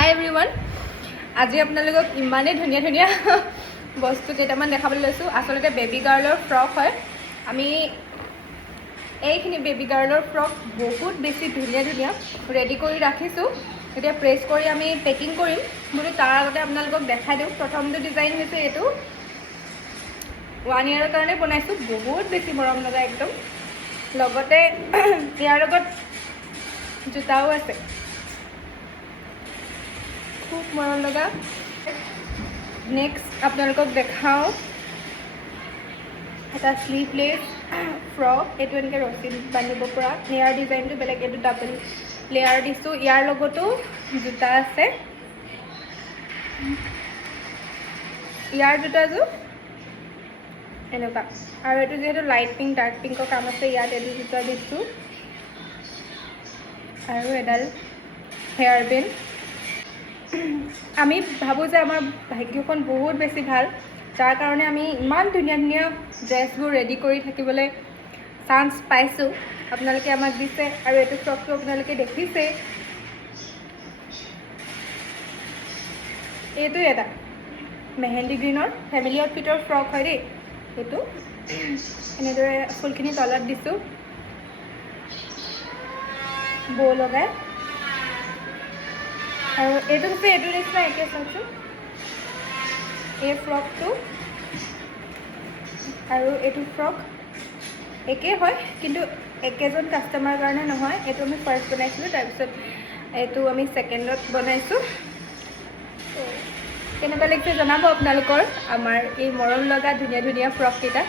হাই everyone, আজি আপোনালোকক ইমানেই ধুনীয়া ধুনীয়া বস্তু কেইটামান দেখাবলৈ লৈছোঁ। আচলতে বেবী গাৰ্লৰ ফ্ৰক হয়। আমি এইখিনি বেবী গাৰ্লৰ ফ্ৰক বহুত বেছি ধুনীয়া ধুনীয়া ৰেডি কৰি ৰাখিছোঁ। এতিয়া প্ৰেছ কৰি আমি পেকিং কৰিম বুলি তাৰ আগতে আপোনালোকক দেখাই দিওঁ। প্ৰথমটো ডিজাইন হৈছে এইটো 1 ইয়াৰৰ কাৰণে বনাইছোঁ। বহুত বেছি মৰম লগা একদম। লগতে ইয়াৰ লগত জোতাও আছে, খুব মৰম লগা। নেক্সট আপোনালোকক দেখাওঁ এটা শ্লিভলেছ ফ্ৰক। এইটো এনেকৈ ৰছী বান্ধিব পৰা। ইয়াৰ ডিজাইনটো বেলেগ, এইটো ডাবল লেয়াৰ দিছোঁ। ইয়াৰ লগতো জোতা আছে। ইয়াৰ জোতাযোৰ এনেকুৱা, আৰু এইটো যিহেতু লাইট পিংক ডাৰ্ক পিংকৰ কাম আছে, ইয়াত এইটো জোতা দিছোঁ আৰু এডাল হেয়াৰ বেণ্ড। আমি ভাবোঁ যে আমাৰ ভাগ্যখন বহুত বেছি ভাল, যাৰ কাৰণে আমি ইমান ধুনীয়া ধুনীয়া ড্ৰেছবোৰ ৰেডি কৰি থাকিবলৈ চান্স পাইছোঁ। আপোনালোকে আমাক দিছে, আৰু এইটো ফ্ৰকটো আপোনালোকে দেখিছে। এইটো এটা মেহেন্দি গ্ৰীণৰ ফেমিলি আউটফিটৰ ফ্ৰক হয় দেই। এইটো এনেদৰে ফুলখিনি তলত দিছোঁ বৌ লগাই, আৰু এইটো হৈছে এইটো নিচিনা একে চাইছোঁ। এই ফ্ৰকটো আৰু এইটো ফ্ৰক একেই হয়, কিন্তু একেজন কাষ্টমাৰৰ কাৰণে নহয়। এইটো আমি ফাৰ্ষ্ট বনাইছিলোঁ, তাৰপিছত এইটো আমি ছেকেণ্ডত বনাইছোঁ। কেনেকুৱা লাগিছে জনাব আপোনালোকৰ আমাৰ এই মৰম লগা ধুনীয়া ধুনীয়া ফ্ৰককেইটা।